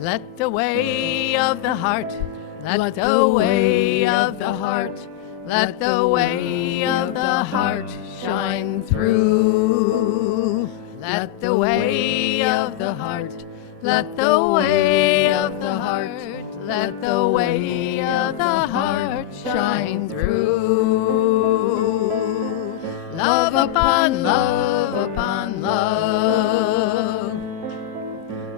Let the way of the heart, let the way of the heart, let the way of the heart shine through. Let the way of the heart, let the way of the heart, let the way of the heart shine through. Love upon love upon love,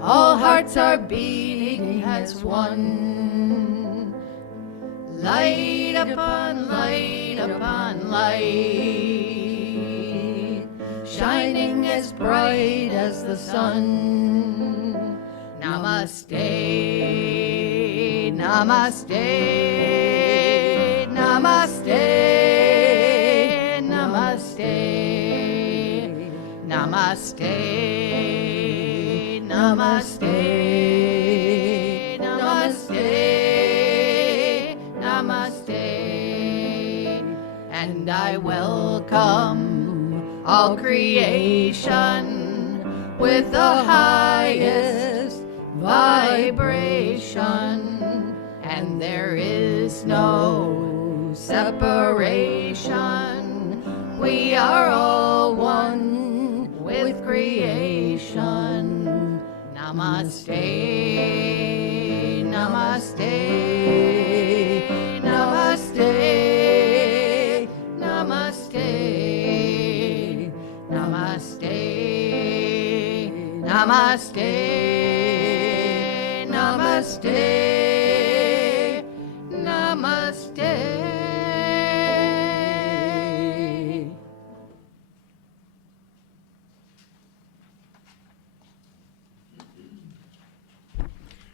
all hearts are beating as one. Light upon light upon light, shining as bright as the sun. Namaste, namaste, namaste, namaste, namaste, namaste, namaste, namaste. And I welcome all creation with the highest vibration, and there is no separation. We are all one with creation. Namaste, namaste, namaste, namaste, namaste, namaste, namaste, namaste.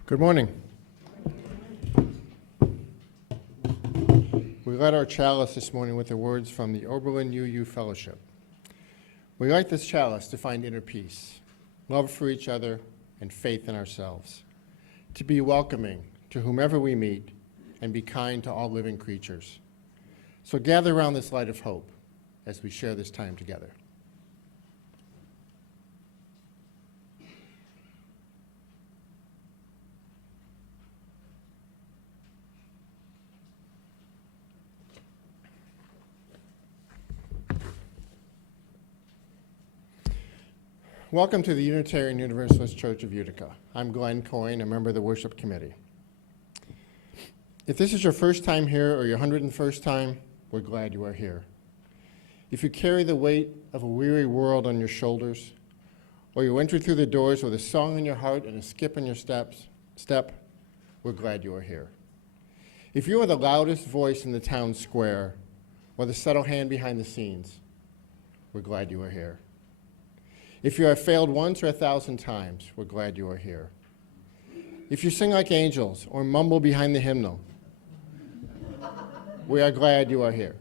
Good morning. We light our chalice this morning with the words from the Oberlin UU Fellowship. We light this chalice to find inner peace, love for each other, and faith in ourselves, to be welcoming to whomever we meet, and be kind to all living creatures. So gather around this light of hope as we share this time together. Welcome to the Unitarian Universalist Church of Utica. I'm Glenn Coyne, a member of the Worship Committee. If this is your first time here or your 101st time, we're glad you are here. If you carry the weight of a weary world on your shoulders, or you enter through the doors with a song in your heart and a skip in your step, we're glad you are here. If you are the loudest voice in the town square, or the subtle hand behind the scenes, we're glad you are here. If you have failed once or 1,000 times, we're glad you are here. If you sing like angels or mumble behind the hymnal, we are glad you are here.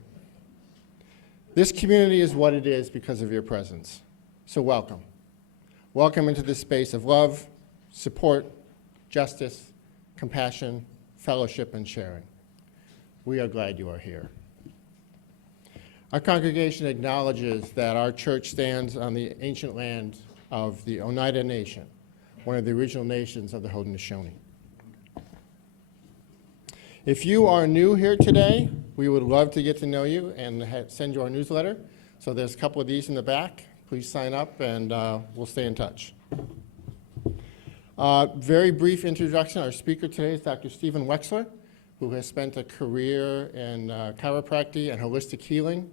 This community is what it is because of your presence. So welcome. Welcome into this space of love, support, justice, compassion, fellowship, and sharing. We are glad you are here. Our congregation acknowledges that our church stands on the ancient land of the Oneida Nation, one of the original nations of the Haudenosaunee. If you are new here today, we would love to get to know you and send you our newsletter. So there's a couple of these in the back. Please sign up and we'll stay in touch. Very brief introduction. Our speaker today is Dr. Stephen Wechsler, who has spent a career in chiropractic and holistic healing.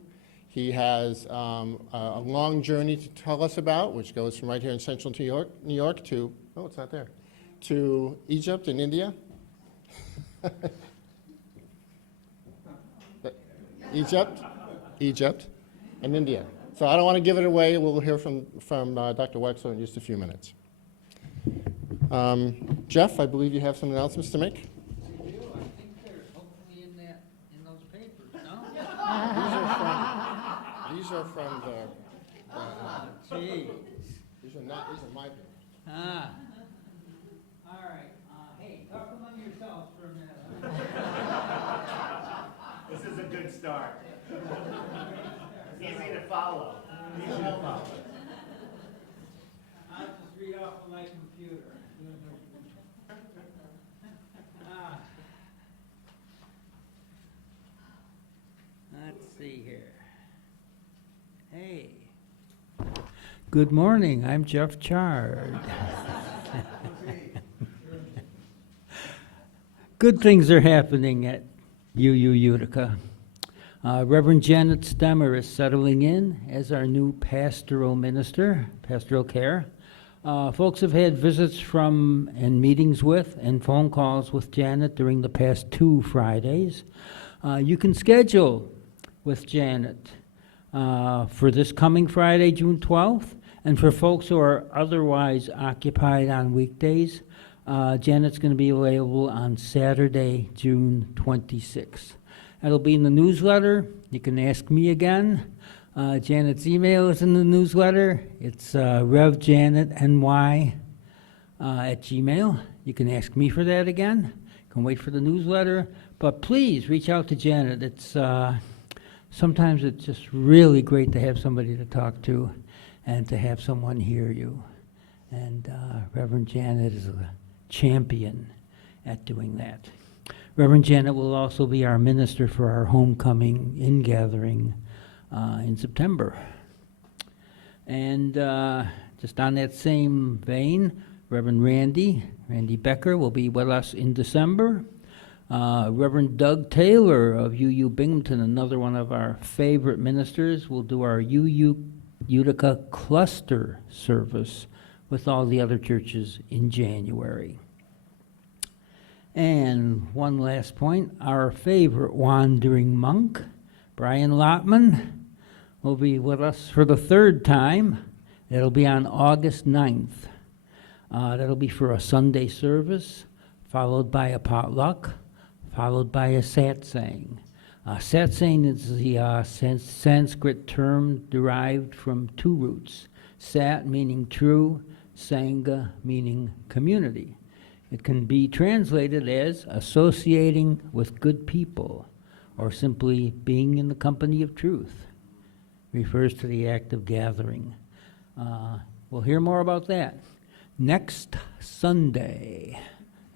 He has a long journey to tell us about, which goes from right here in central New York to, oh, it's not there, to Egypt and India. Egypt, and India. So I don't want to give it away. We'll hear from Dr. Wechsler in just a few minutes. Jeff, I believe you have some announcements to make. These are from the these are my papers. All right. Hey, talk among yourselves for a minute. This is a good start. Easy to follow. I'll just read off of my computer. see here. Hey. Good morning, I'm Jeff Chard. Good things are happening at UU Utica. Reverend Janet Stemmer is settling in as our new pastoral minister, pastoral care. Folks have had visits from and meetings with and phone calls with Janet during the past 2 Fridays. You can schedule with Janet for this coming Friday, June 12th, and for folks who are otherwise occupied on weekdays, Janet's going to be available on Saturday, June 26th. It'll be in the newsletter. You can ask me again. Janet's email is in the newsletter. It's revjanetny at Gmail. You can ask me for that again. You can wait for the newsletter. But please reach out to Janet. It's sometimes it's just really great to have somebody to talk to and to have someone hear you. And Reverend Janet is a champion at doing that. Reverend Janet will also be our minister for our homecoming in-gathering in September. And just on that same vein, Reverend Randy Becker will be with us in December. Reverend Doug Taylor of UU Binghamton, another one of our favorite ministers, will do our UU Utica cluster service with all the other churches in January. And one last point, our favorite wandering monk, Brian Lotman, will be with us for the 3rd time. It'll be on August 9th. That'll be for a Sunday service, followed by a potluck, followed by a satsang. Satsang is the Sanskrit term derived from 2 roots. Sat meaning true, sangha meaning community. It can be translated as associating with good people, or simply being in the company of truth. Refers to the act of gathering. We'll hear more about that next Sunday.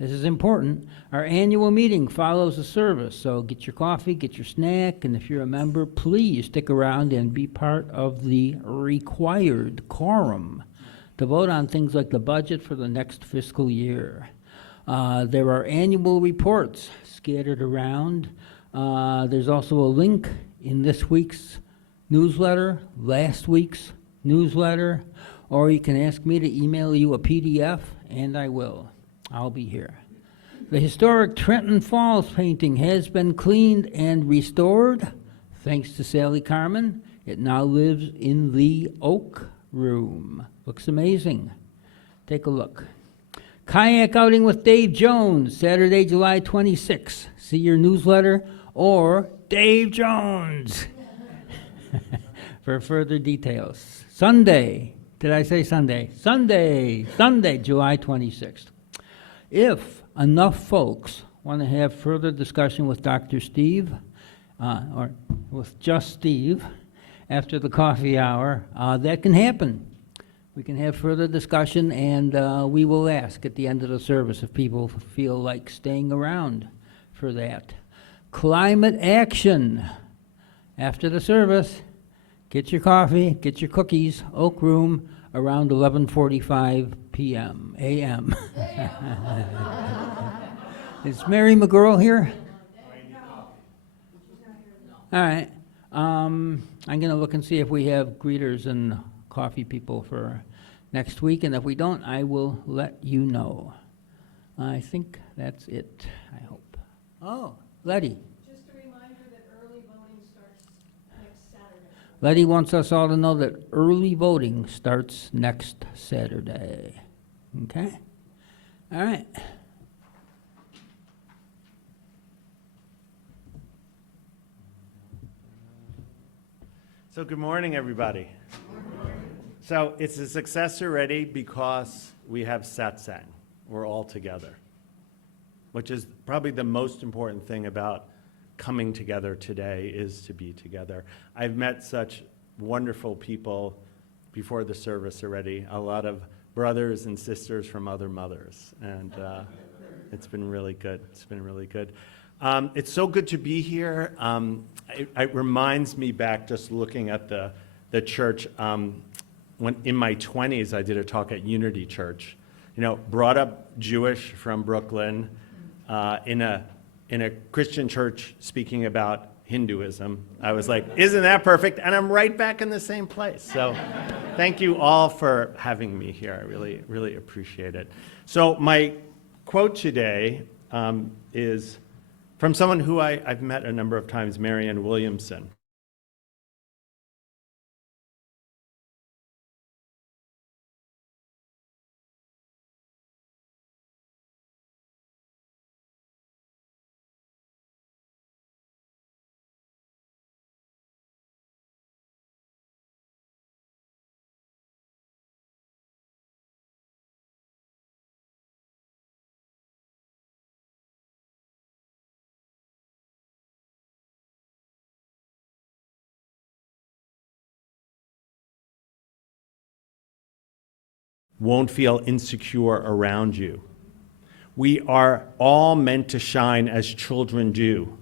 This is important. Our annual meeting follows the service, so get your coffee, get your snack, and if you're a member, please stick around and be part of the required quorum to vote on things like the budget for the next fiscal year. There are annual reports scattered around. There's also a link in this week's newsletter, last week's newsletter, or you can ask me to email you a PDF, and I will. I'll be here. The historic Trenton Falls painting has been cleaned and restored. Thanks to Sally Carmen, it now lives in the Oak Room. Looks amazing. Take a look. Kayak outing with Dave Jones, Saturday, July 26th. See your newsletter or Dave Jones for further details. Sunday, did I say Sunday? Sunday, July 26th. If enough folks want to have further discussion with Dr. Steve, or with just Steve, after the coffee hour, that can happen. We can have further discussion, and we will ask at the end of the service if people feel like staying around for that. Climate action. After the service, get your coffee, get your cookies, Oak Room, around 11:45 p.m., a.m. Is Mary McGurl here? All right. I'm going to look and see if we have greeters and coffee people for next week, and if we don't, I will let you know. I think that's it, I hope. Oh, Letty. Just a reminder that early voting starts next Saturday. Letty wants us all to know that early voting starts next Saturday. Okay? All right. So good morning, everybody. So it's a success already because we have satsang. We're all together, which is probably the most important thing about coming together today is to be together. I've met such wonderful people before the service already, a lot of brothers and sisters from other mothers, and it's been really good. It's been really good. It's so good to be here. it reminds me back just looking at the church. When in my 20s, I did a talk at Unity Church. You know, brought up Jewish from Brooklyn, in a Christian church speaking about Hinduism. I was like, isn't that perfect? And I'm right back in the same place. So thank you all for having me here. I really, really appreciate it. So my quote today is from someone who I've met a number of times, Marianne Williamson. Won't feel insecure around you. We are all meant to shine as children do.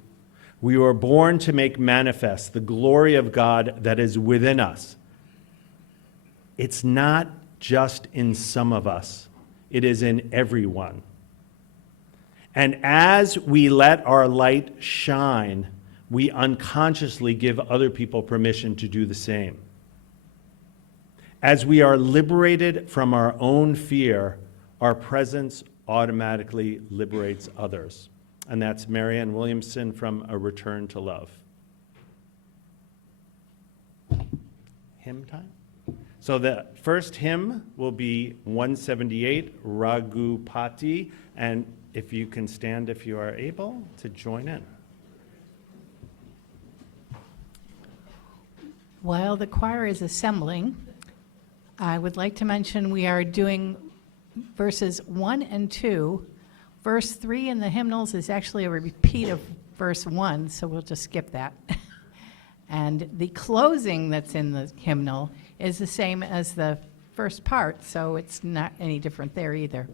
We were born to make manifest the glory of God that is within us. It's not just in some of us, it is in everyone. And as we let our light shine, we unconsciously give other people permission to do the same. As we are liberated from our own fear, our presence automatically liberates others. And that's Marianne Williamson from A Return to Love. Hymn time? So the first hymn will be 178, Raghupati, and if you can stand if you are able to join in. While the choir is assembling, I would like to mention we are doing verses 1 and 2. Verse 3 in the hymnals is actually a repeat of verse 1, so we'll just skip that. And the closing that's in the hymnal is the same as the first part, so it's not any different there either.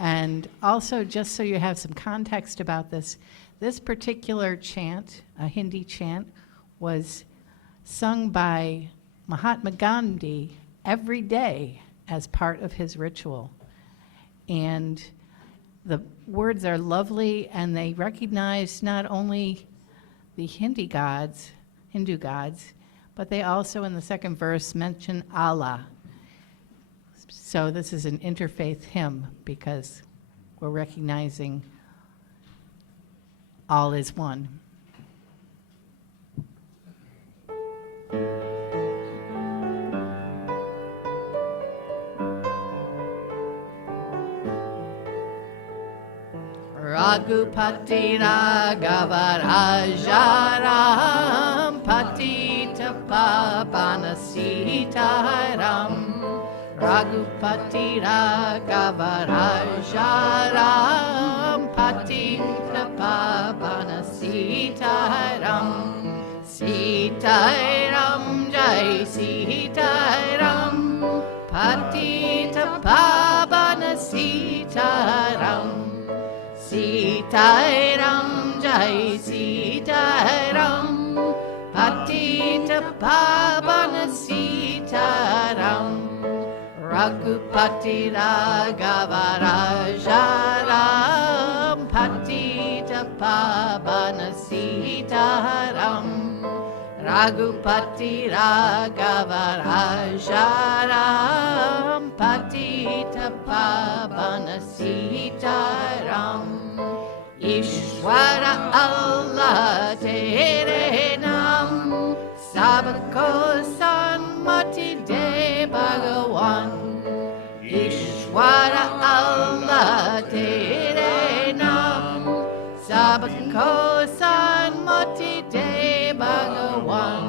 And also, just so you have some context about this particular chant, a Hindi chant, was sung by Mahatma Gandhi every day as part of his ritual. And the words are lovely, and they recognize not only the Hindu gods, but they also in the second verse mention Allah. So this is an interfaith hymn because we're recognizing all is one. Raghupati Raghava Rajaram Patita Pavana Sitaram Raghupati Raghava Rajaram Patita Pavana Sitaram Sitaram Jai Sitaram Patita Pavana Sitaram Sitaram Jai Sitaram Patita Pavana Sitaram Raghupati Raghava Rajaram Patita Pavana Sitaram Raghupati Raghava Rajaram Patita Pavana Sitaram Ishwara Allah Tere Nam Sabko Sanmati De Bhagawan Ishwara Allah Tere Nam Sabko Sanmati De Bhagawan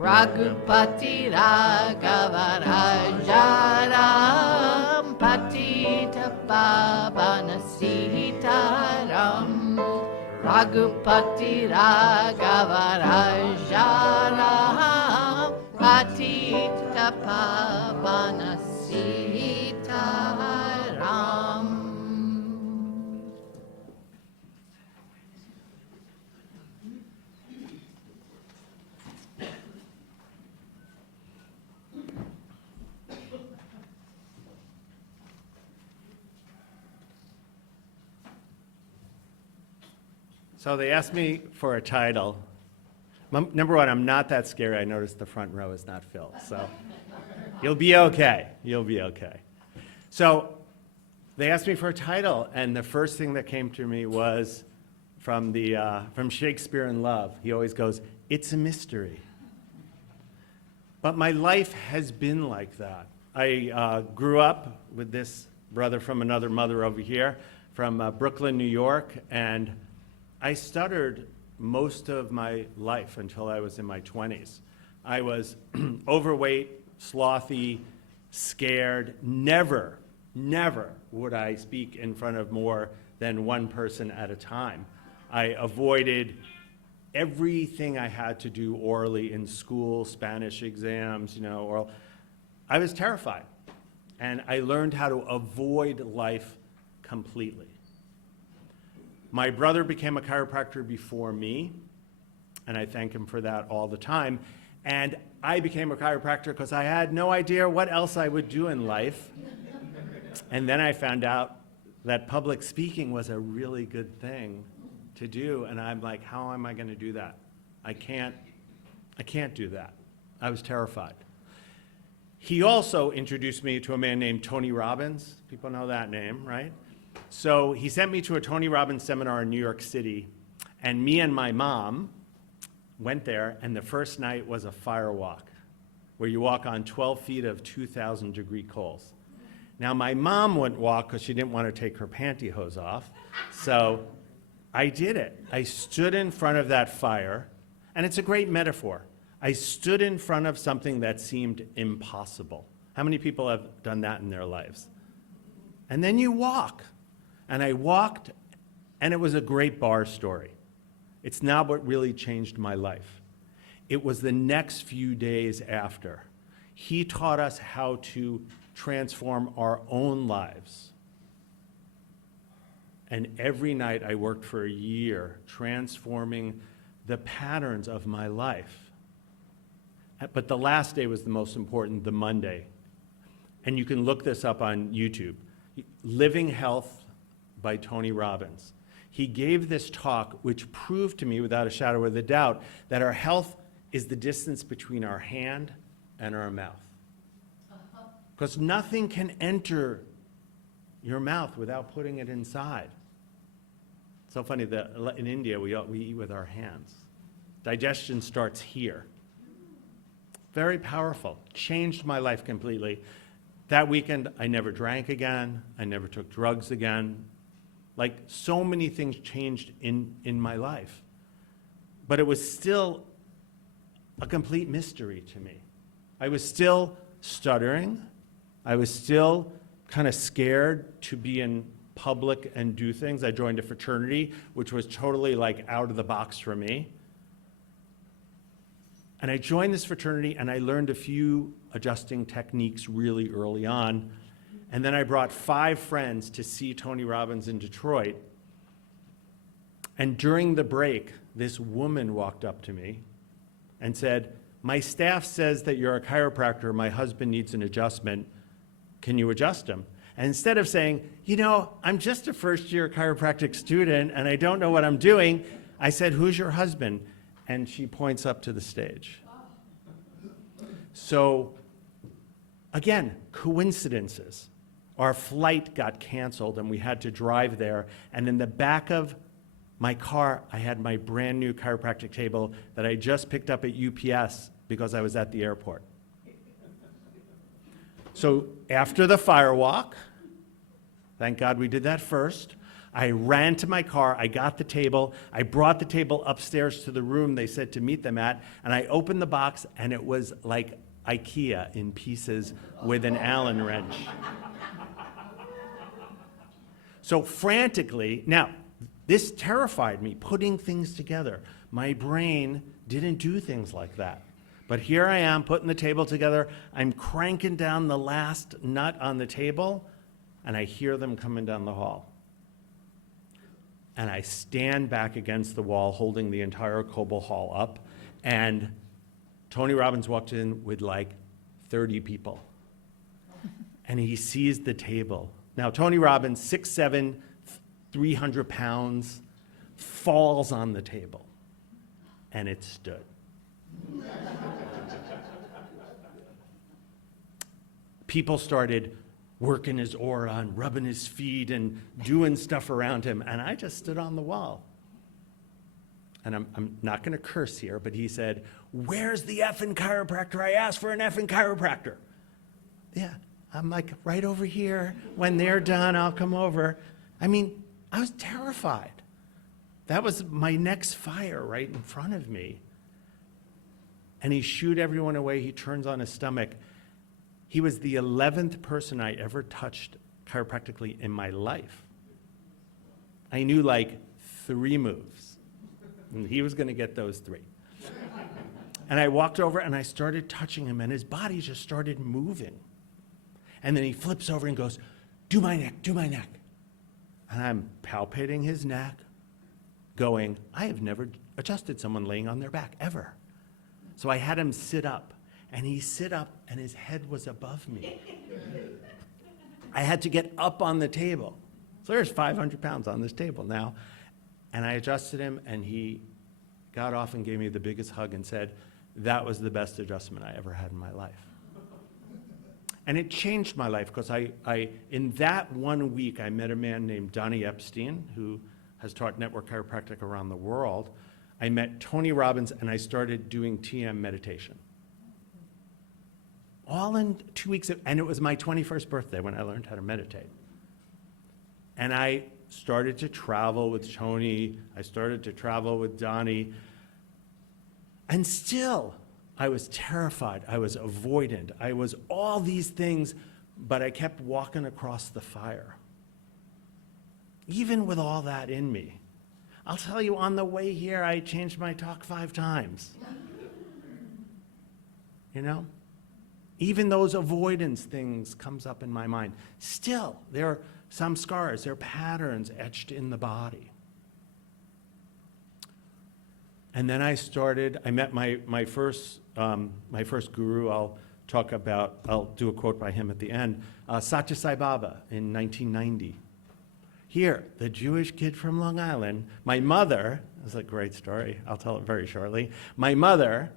Raghupati Raghava Rajaram Patita Pavana Sitaram Raghupati Raghava Rajaram Patita Pavana Sitaram. So they asked me for a title. Number one, I'm not that scary. I noticed the front row is not filled. So you'll be okay. You'll be okay. So they asked me for a title, and the first thing that came to me was from Shakespeare in Love. He always goes, "It's a mystery." But my life has been like that. I grew up with this brother from another mother over here from Brooklyn, New York, and I stuttered most of my life until I was in my 20s. I was overweight, slothy, scared. Never would I speak in front of more than one person at a time. I avoided everything I had to do orally in school, Spanish exams, oral. I was terrified, and I learned how to avoid life completely. My brother became a chiropractor before me, and I thank him for that all the time. And I became a chiropractor because I had no idea what else I would do in life. And then I found out that public speaking was a really good thing to do, and I'm like, how am I going to do that? I can't do that. I was terrified. He also introduced me to a man named Tony Robbins. People know that name, right? So he sent me to a Tony Robbins seminar in New York City, and me and my mom went there, and the first night was a fire walk, where you walk on 12 feet of 2,000-degree coals. Now, my mom wouldn't walk because she didn't want to take her pantyhose off, so I did it. I stood in front of that fire, and it's a great metaphor. I stood in front of something that seemed impossible. How many people have done that in their lives? And then you walk. And I walked, and it was a great bar story. It's not what really changed my life. It was the next few days after. He taught us how to transform our own lives. And every night I worked for a year transforming the patterns of my life. But the last day was the most important, the Monday. And you can look this up on YouTube. Living Health by Tony Robbins. He gave this talk which proved to me without a shadow of a doubt that our health is the distance between our hand and our mouth. Because nothing can enter your mouth without putting it inside. It's so funny that in India we eat with our hands. Digestion starts here. Very powerful. Changed my life completely. That weekend, I never drank again. I never took drugs again. Like, so many things changed in my life. But it was still a complete mystery to me. I was still stuttering. I was still kind of scared to be in public and do things. I joined a fraternity, which was totally like out of the box for me. And I joined this fraternity, and I learned a few adjusting techniques really early on. And then I brought 5 friends to see Tony Robbins in Detroit. And during the break, this woman walked up to me and said, "My staff says that you're a chiropractor. My husband needs an adjustment. Can you adjust him?" And instead of saying, I'm just a first-year chiropractic student, and I don't know what I'm doing, I said, "Who's your husband?" And she points up to the stage. So, again, coincidences. Our flight got canceled, and we had to drive there. And in the back of my car, I had my brand new chiropractic table that I just picked up at UPS because I was at the airport. So after the fire walk, thank God we did that first, I ran to my car, I got the table, I brought the table upstairs to the room they said to meet them at, and I opened the box, and it was like IKEA in pieces with an Allen wrench. So frantically, now, this terrified me, putting things together. My brain didn't do things like that. But here I am, putting the table together, I'm cranking down the last nut on the table, and I hear them coming down the hall. And I stand back against the wall, holding the entire Coble Hall up, and Tony Robbins walked in with like 30 people. And he seized the table. Now, Tony Robbins, 6'7", 300 pounds, falls on the table, and it stood. People started working his aura and rubbing his feet and doing stuff around him, and I just stood on the wall. And I'm not going to curse here, but he said, "Where's the effing chiropractor? I asked for an effing chiropractor." Yeah, I'm like, right over here. When they're done, I'll come over. I mean, I was terrified. That was my next fire right in front of me. And he shooed everyone away. He turns on his stomach. He was the 11th person I ever touched chiropractically in my life. I knew like 3 moves, and he was going to get those 3. And I walked over and I started touching him, and his body just started moving. And then he flips over and goes, "Do my neck, do my neck." And I'm palpating his neck, going, I have never adjusted someone laying on their back, ever. So I had him sit up, and he sit up, and his head was above me. I had to get up on the table. So there's 500 pounds on this table now. And I adjusted him, and he got off and gave me the biggest hug and said, "That was the best adjustment I ever had in my life." And it changed my life, because in that 1 week, I met a man named Donnie Epstein, who has taught network chiropractic around the world. I met Tony Robbins, and I started doing TM meditation. All in 2 weeks, and it was my 21st birthday when I learned how to meditate. And I started to travel with Tony, I started to travel with Donnie, and still, I was terrified, I was avoidant, I was all these things, but I kept walking across the fire. Even with all that in me. I'll tell you, on the way here, I changed my talk 5 times. You know? Even those avoidance things comes up in my mind. Still, there are some scars, there are patterns etched in the body. And then I met my first guru. I'll do a quote by him at the end, Satya Sai Baba in 1990. Here, the Jewish kid from Long Island, my mother, this is a great story, I'll tell it very shortly. My mother,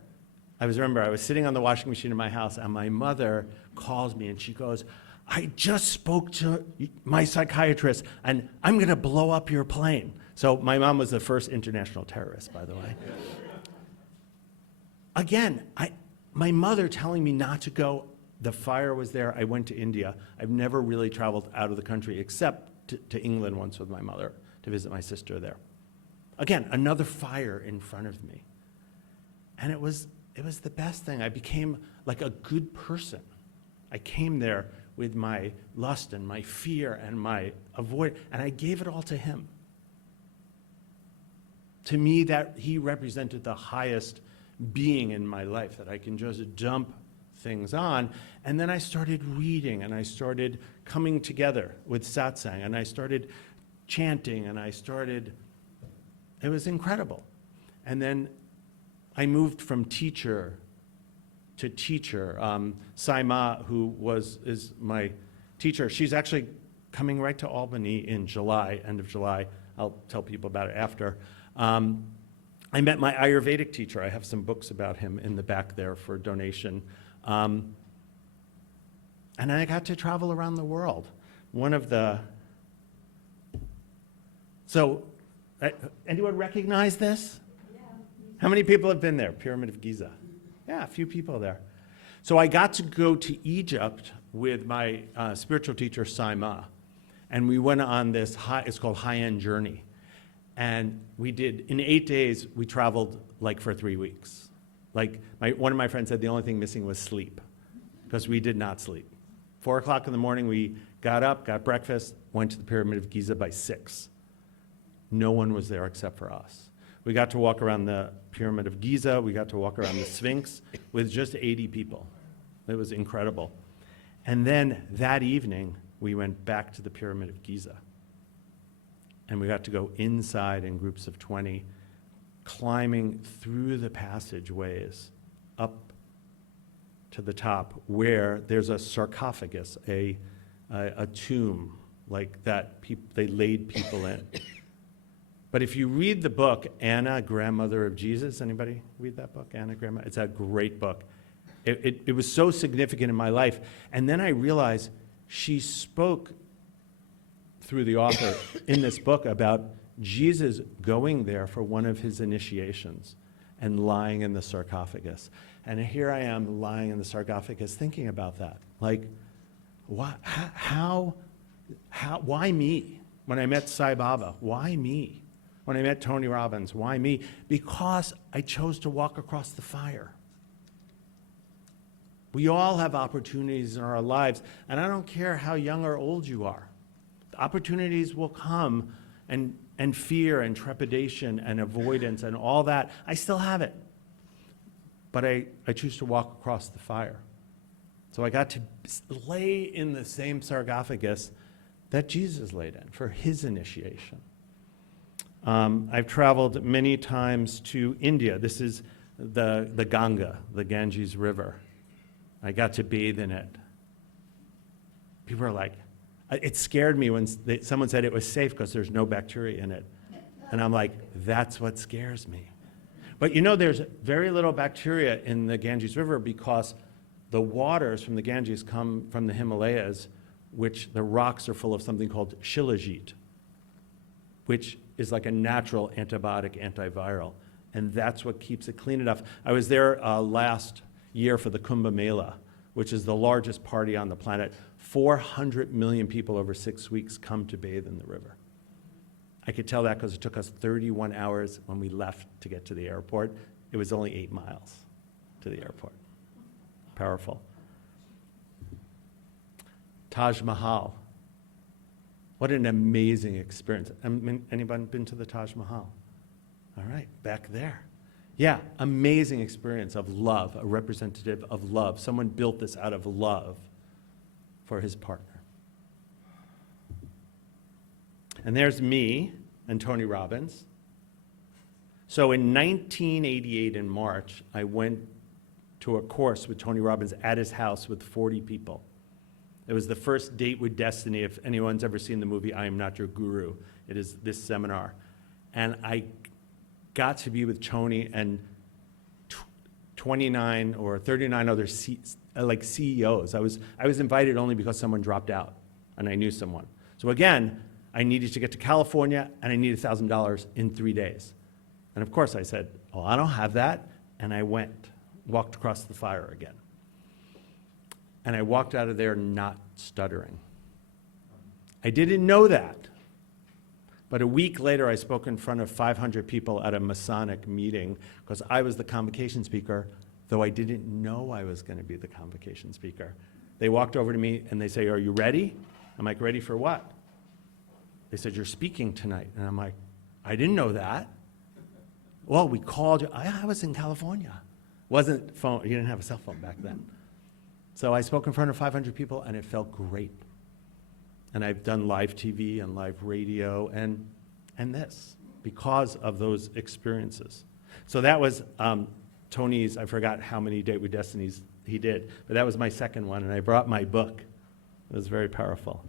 I was sitting on the washing machine in my house, and my mother calls me and she goes, "I just spoke to my psychiatrist, and I'm going to blow up your plane." So my mom was the first international terrorist, by the way. Again, my mother telling me not to go, the fire was there, I went to India. I've never really traveled out of the country except to England once with my mother to visit my sister there. Again, another fire in front of me. And it was the best thing. I became like a good person. I came there with my lust and my fear and my avoid, and I gave it all to him. To me, that he represented the highest being in my life, that I can just dump things on. And then I started reading, and I started coming together with satsang, and I started chanting, and it was incredible. And then I moved from teacher to teacher. Saima, who is my teacher, she's actually coming right to Albany in July, end of July. I'll tell people about it after. I met my Ayurvedic teacher. I have some books about him in the back there for donation. And I got to travel around the world. Anyone recognize this? Yeah. How many people have been there? Pyramid of Giza. Yeah, a few people there. So I got to go to Egypt with my spiritual teacher, Saima, and we went on this it's called high-end journey. And in 8 days, we traveled like for 3 weeks. Like one of my friends said the only thing missing was sleep, because we did not sleep. 4 o'clock in the morning, we got up, got breakfast, went to the Pyramid of Giza by 6. No one was there except for us. We got to walk around the Pyramid of Giza. We got to walk around the Sphinx with just 80 people. It was incredible. And then that evening, we went back to the Pyramid of Giza. And we got to go inside in groups of 20, climbing through the passageways up to the top, where there's a sarcophagus, a tomb like that they laid people in. But if you read the book, Anna, Grandmother of Jesus, anybody read that book, Anna, Grandmother? It's a great book. It was so significant in my life. And then I realized she spoke through the author in this book about Jesus going there for one of his initiations and lying in the sarcophagus. And here I am lying in the sarcophagus thinking about that. Like, why me? When I met Sai Baba, why me? When I met Tony Robbins, why me? Because I chose to walk across the fire. We all have opportunities in our lives, and I don't care how young or old you are. The opportunities will come, and fear and trepidation and avoidance and all that, I still have it. But I choose to walk across the fire. So I got to lay in the same sarcophagus that Jesus laid in for his initiation. I've traveled many times to India. This is the Ganga, the Ganges River. I got to bathe in it. People are like, it scared me when someone said it was safe because there's no bacteria in it. And I'm like, that's what scares me. But you know, there's very little bacteria in the Ganges River because the waters from the Ganges come from the Himalayas, which the rocks are full of something called shilajit, which is like a natural antibiotic, antiviral. And that's what keeps it clean enough. I was there last year for the Kumbh Mela, which is the largest party on the planet. 400 million people over 6 weeks come to bathe in the river. I could tell that because it took us 31 hours when we left to get to the airport. It was only 8 miles to the airport. Powerful. Taj Mahal. What an amazing experience. Anyone been to the Taj Mahal? All right, back there. Yeah, amazing experience of love, a representative of love. Someone built this out of love for his partner. And there's me and Tony Robbins. So in 1988 in March, I went to a course with Tony Robbins at his house with 40 people. It was the first date with destiny. If anyone's ever seen the movie I Am Not Your Guru, it is this seminar. And I got to be with Tony and 29 or 39 other CEOs. I was invited only because someone dropped out and I knew someone. So again, I needed to get to California and I needed $1,000 in 3 days. And of course I said, oh, I don't have that. And I walked across the fire again. And I walked out of there not stuttering. I didn't know that. But a week later, I spoke in front of 500 people at a Masonic meeting because I was the convocation speaker, though I didn't know I was going to be the convocation speaker. They walked over to me and they say, are you ready? I'm like, ready for what? They said, you're speaking tonight. And I'm like, I didn't know that. Well, we called you. I was in California. Wasn't phone, you didn't have a cell phone back then. So I spoke in front of 500 people and it felt great. And I've done live TV and live radio and this because of those experiences. So that was Tony's, I forgot how many Date with Destinies he did, but that was my second one, and I brought my book. It was very powerful.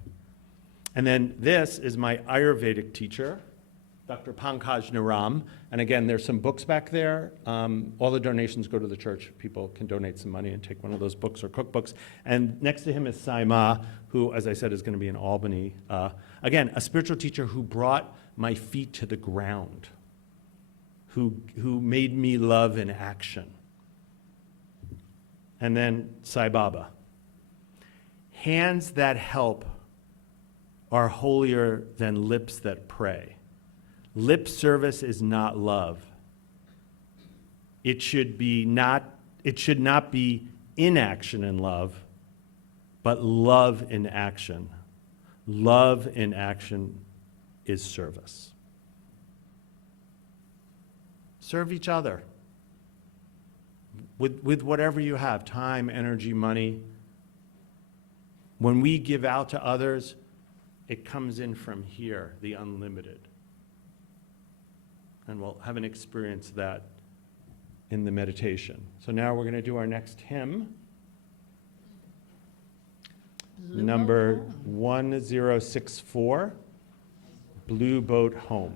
And then this is my Ayurvedic teacher, Dr. Pankaj Naram. And again, there's some books back there. All the donations go to the church. People can donate some money and take one of those books or cookbooks. And next to him is Saima, who, as I said, is going to be in Albany. Again, a spiritual teacher who brought my feet to the ground, who made me love in action. And then Sai Baba. Hands that help are holier than lips that pray. Lip service is not love. It should not be inaction in love, but love in action. Love in action is service. Serve each other with whatever you have, time, energy, money. When we give out to others, it comes in from here, the unlimited. And we'll have an experience of that in the meditation. So now we're going to do our next hymn, number 1064, Blue Boat Home.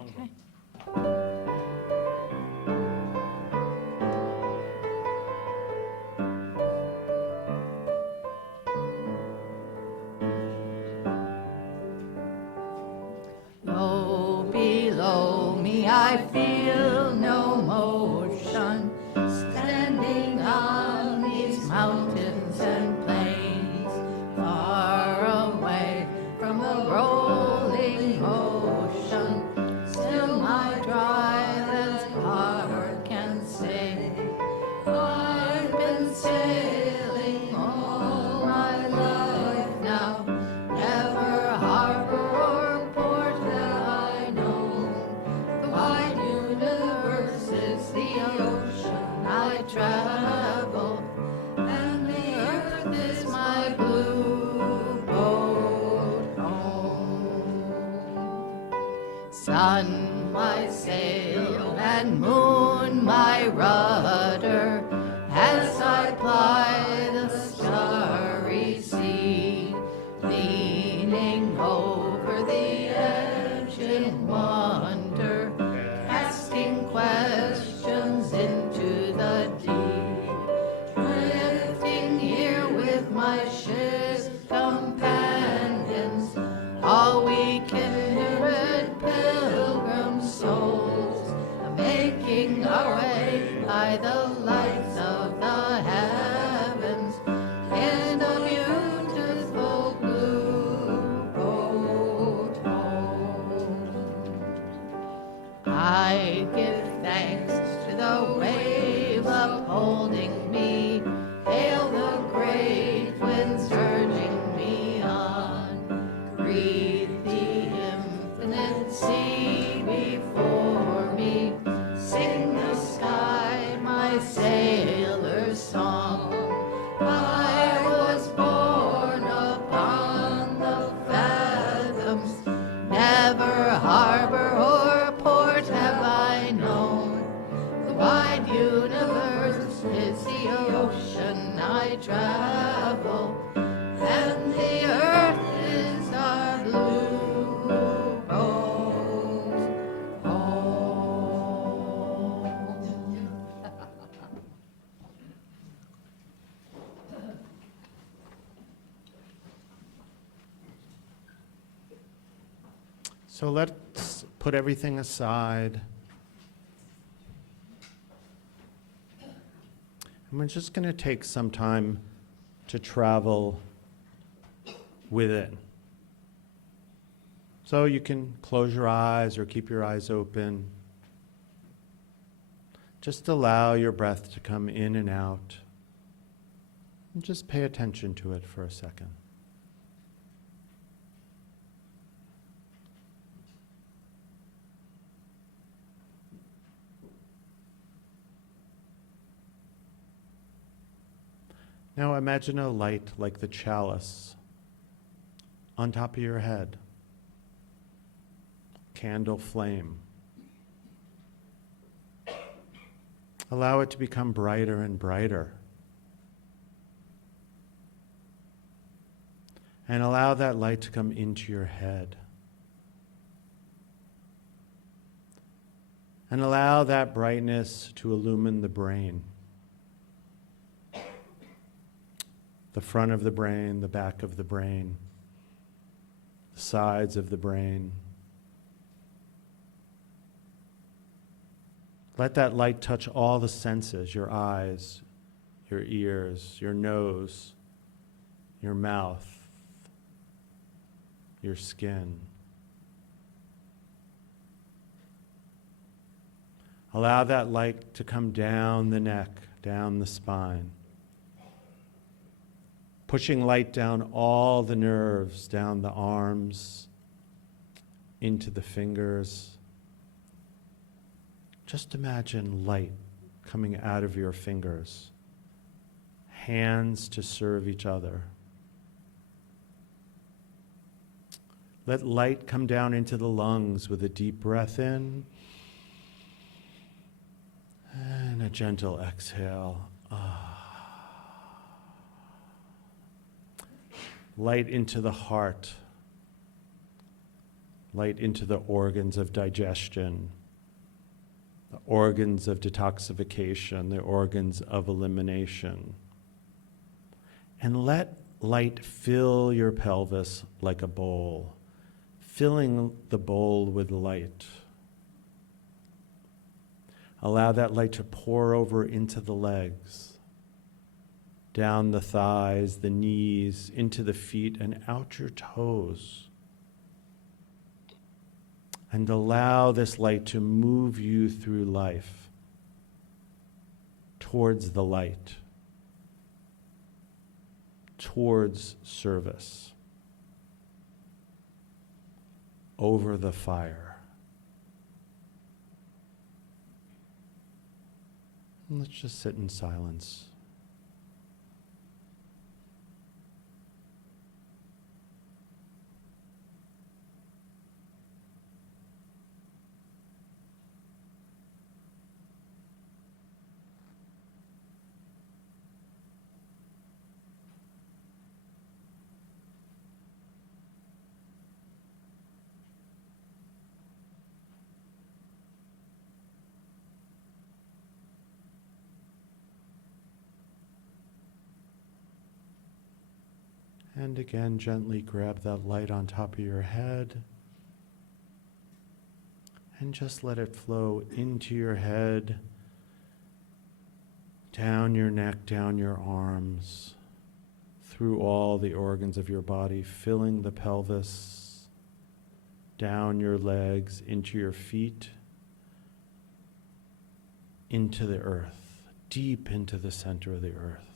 wrong Okay. book. Low below me I feel no motion, standing on these mountains and plains, far away from the rolling ocean. Still my dry heart can say, I've been sailing all my life now, never harbor or port have I known. The wide universe is the ocean I travel, and the earth is my blue boat home. Sun, my sail, and moon, my rudder, as I ply the starry sea, leaning over the edge in wonder, casting questions into the deep, drifting here with my ship's companions, all we kindred pilgrim souls, making our way by the lights of the heavens in a beautiful blue boat home. I give thanks to the wave upholding me, hail the great winds urging me on, greet the infinite sea before me, sing the sky my sailor's song. I was born upon the fathoms, never harbor or port have I known. The wide universe is the ocean I travel, and the earth is our blue boat home. So let's put everything aside. And we're just going to take some time to travel within. So you can close your eyes or keep your eyes open. Just allow your breath to come in and out. And just pay attention to it for a second. Now imagine a light like the chalice on top of your head. Candle flame. Allow it to become brighter and brighter. And allow that light to come into your head. And allow that brightness to illumine the brain. The front of the brain, the back of the brain, the sides of the brain. Let that light touch all the senses, your eyes, your ears, your nose, your mouth, your skin. Allow that light to come down the neck, down the spine. Pushing light down all the nerves, down the arms, into the fingers. Just imagine light coming out of your fingers, hands to serve each other. Let light come down into the lungs with a deep breath in and a gentle exhale. Light into the heart. light into the organs of digestion, the organs of detoxification, the organs of elimination. And let light fill your pelvis like a bowl, filling the bowl with light. Allow that light to pour over into the legs, down the thighs, the knees, into the feet, and out your toes. And allow this light to move you through life towards the light, towards service, over the fire. And let's just sit in silence. And again, gently grab that light on top of your head and just let it flow into your head, down your neck, down your arms, through all the organs of your body, filling the pelvis, down your legs, into your feet, into the earth, deep into the center of the earth.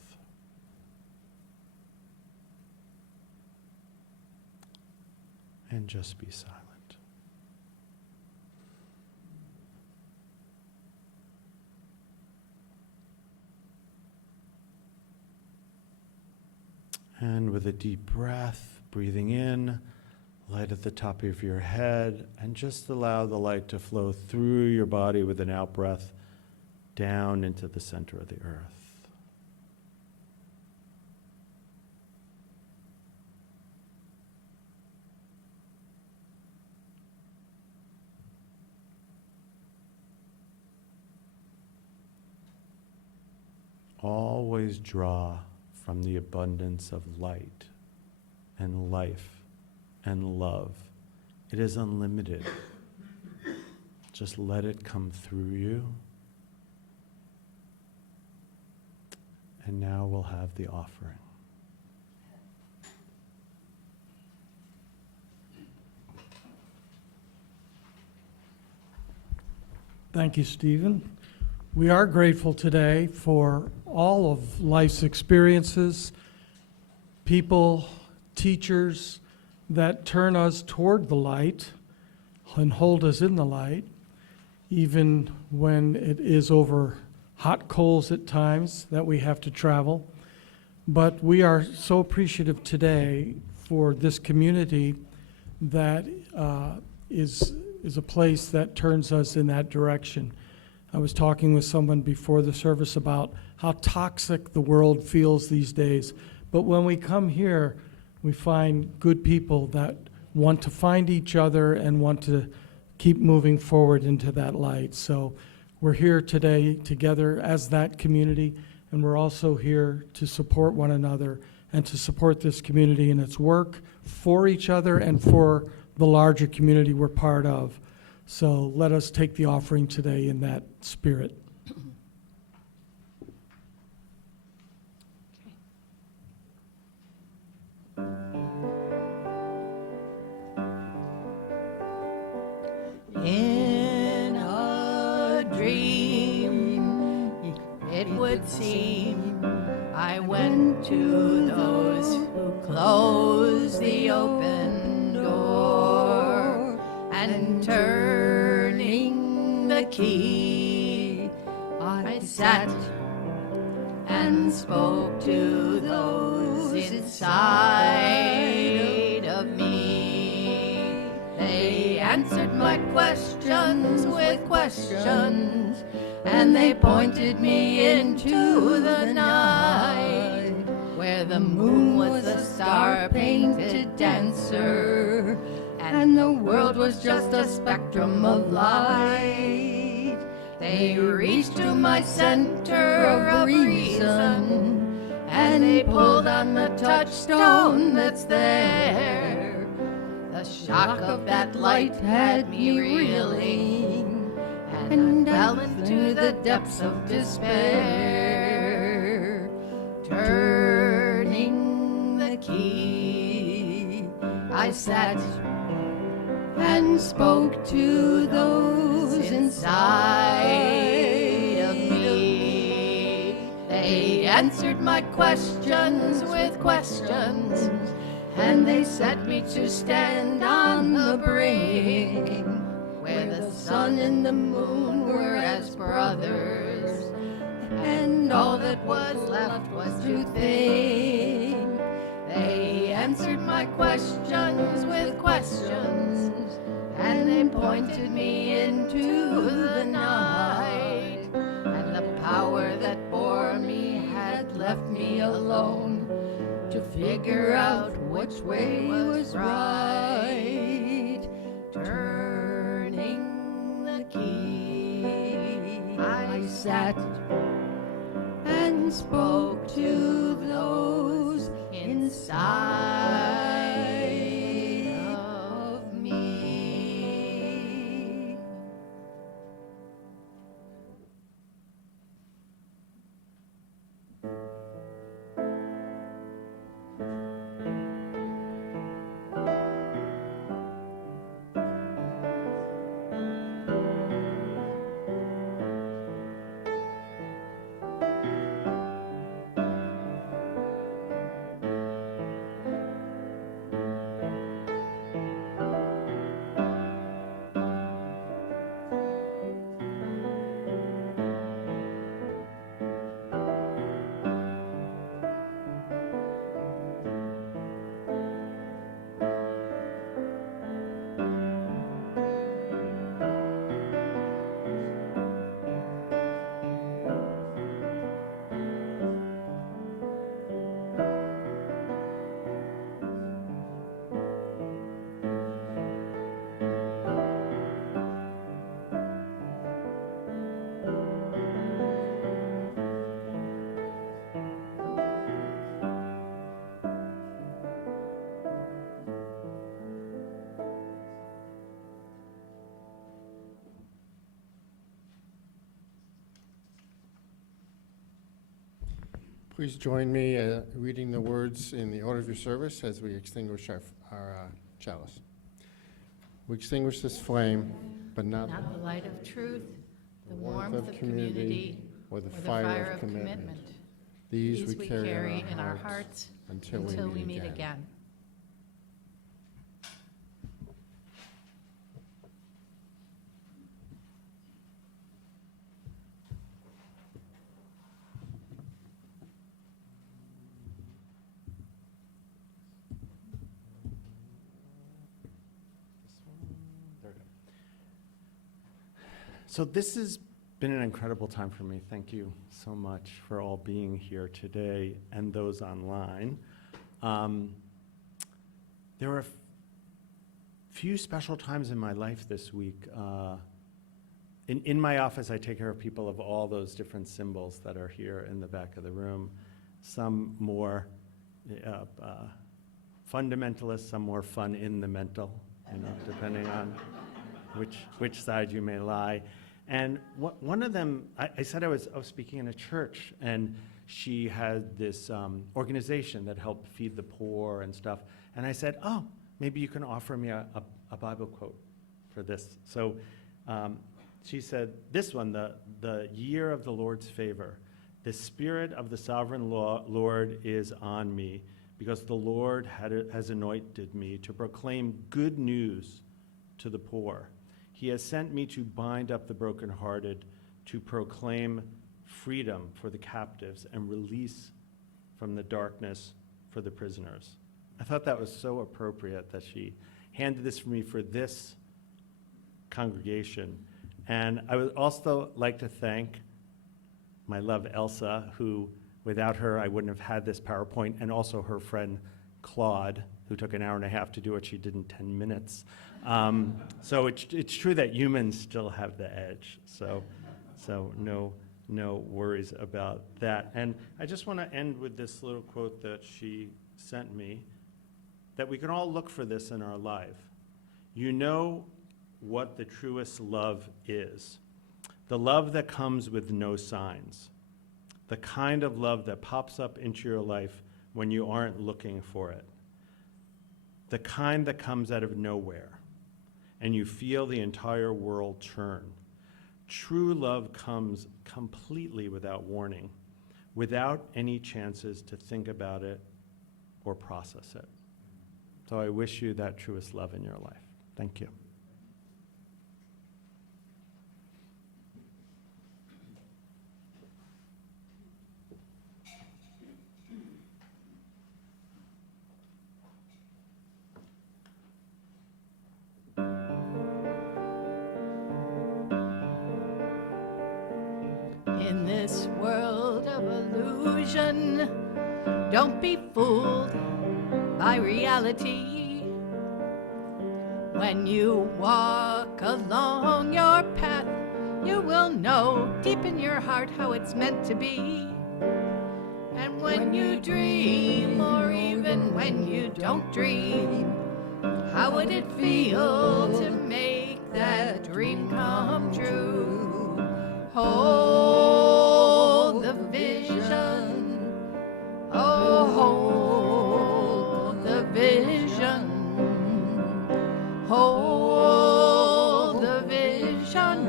And just be silent. And with a deep breath, breathing in, light at the top of your head, and just allow the light to flow through your body with an out breath down into the center of the earth. Always draw from the abundance of light and life and love. It is unlimited. Just let it come through you. And now we'll have the offering. Thank you, Stephen. We are grateful today for all of life's experiences, people, teachers that turn us toward the light and hold us in the light, even when it is over hot coals at times that we have to travel. But we are so appreciative today for this community that is a place that turns us in that direction. I was talking with someone before the service about how toxic the world feels these days. But when we come here, we find good people that want to find each other and want to keep moving forward into that light. So we're here today together as that community, and we're also here to support one another and to support this community in its work for each other and for the larger community we're part of. So let us take the offering today in that spirit. In a dream, it would seem I went to those who closed the open door, and turning the key, I sat and spoke to those inside of me. They answered my questions with questions, and they pointed me into the night, where the moon was a star-painted dancer, and and the world was just a spectrum of light. They reached to my center of reason, and they pulled on the touchstone that's there. The shock of that light had me reeling, and I fell into the depths of despair. Turning the key, I sat and spoke to those inside of me. They answered my questions with questions, and they set me to stand on the brink, where the sun and the moon were as brothers, and all that was left was to think. They answered my questions with questions, and they pointed me into the night, and the power that bore me had left me alone to figure out which way was right. Turning the key, I sat and spoke to those inside of me. Please join me reading the words in the order of your service as we extinguish our chalice. We extinguish this flame, but not Not the light of truth, the warmth of community, or the or the fire of commitment. These we carry in our hearts until we meet again. So this has been an incredible time for me. Thank you so much for all being here today and those online. There were a few special times in my life this week. In my office, I take care of people of all those different symbols that are here in the back of the room. Some more fundamentalist, some more fun in the mental, depending on which side you may lie. And one of them, I said I was speaking in a church, and she had this organization that helped feed the poor and stuff. And I said, oh, maybe you can offer me a Bible quote for this. So she said, this one, the year of the Lord's favor. The Spirit of the sovereign Lord is on me, because the Lord has anointed me to proclaim good news to the poor. He has sent me to bind up the brokenhearted, to proclaim freedom for the captives and release from the darkness for the prisoners. I thought that was so appropriate that she handed this for me for this congregation. And I would also like to thank my love Elsa, who without her I wouldn't have had this PowerPoint, and also her friend Claude, who took an hour and a half to do what she did in 10 minutes. So it's true that humans still have the edge. So no worries about that. And I just want to end with this little quote that she sent me, that we can all look for this in our life. You know what the truest love is. The love that comes with no signs. The kind of love that pops up into your life when you aren't looking for it. The kind that comes out of nowhere, and you feel the entire world turn. True love comes completely without warning, without any chances to think about it or process it. So I wish you that truest love in your life. Thank you. In this world of illusion, don't be fooled by reality. When you walk along your path, you will know deep in your heart how it's meant to be. And when you dream, or even when you don't dream, how would it feel to make that dream come true? Hold the vision, oh, hold the vision, hold the vision,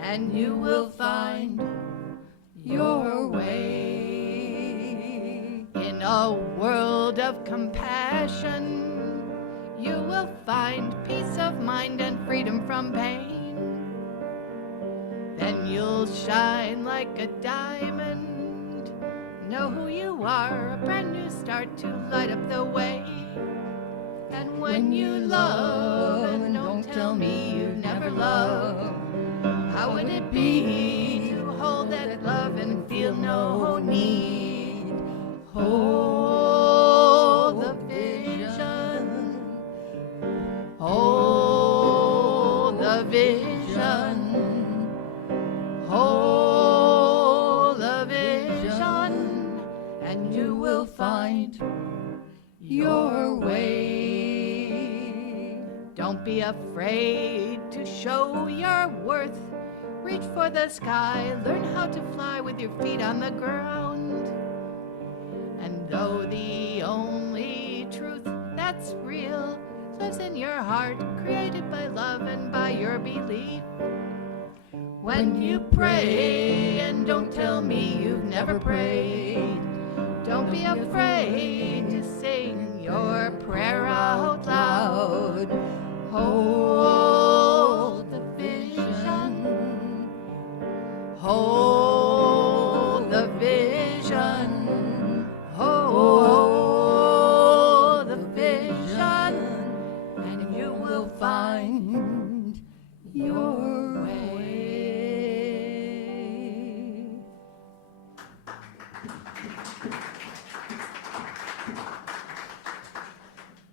and you will find your way. In a world of compassion, you will find peace of mind and freedom from pain. Then you'll shine like a diamond. Know who you are, a brand new start to light up the way. And when you love, and don't tell me you've never loved, how would it be to hold that love and feel no need? Hold the vision, hold the vision, hold the vision, and you will find your way. Don't be afraid to show your worth. Reach for the sky, learn how to fly with your feet on the ground. And though the only truth that's real lives in your heart, created by love and by your belief, when you pray, and don't tell me you've never prayed, don't be afraid to sing your prayer out loud. Hold the vision, hold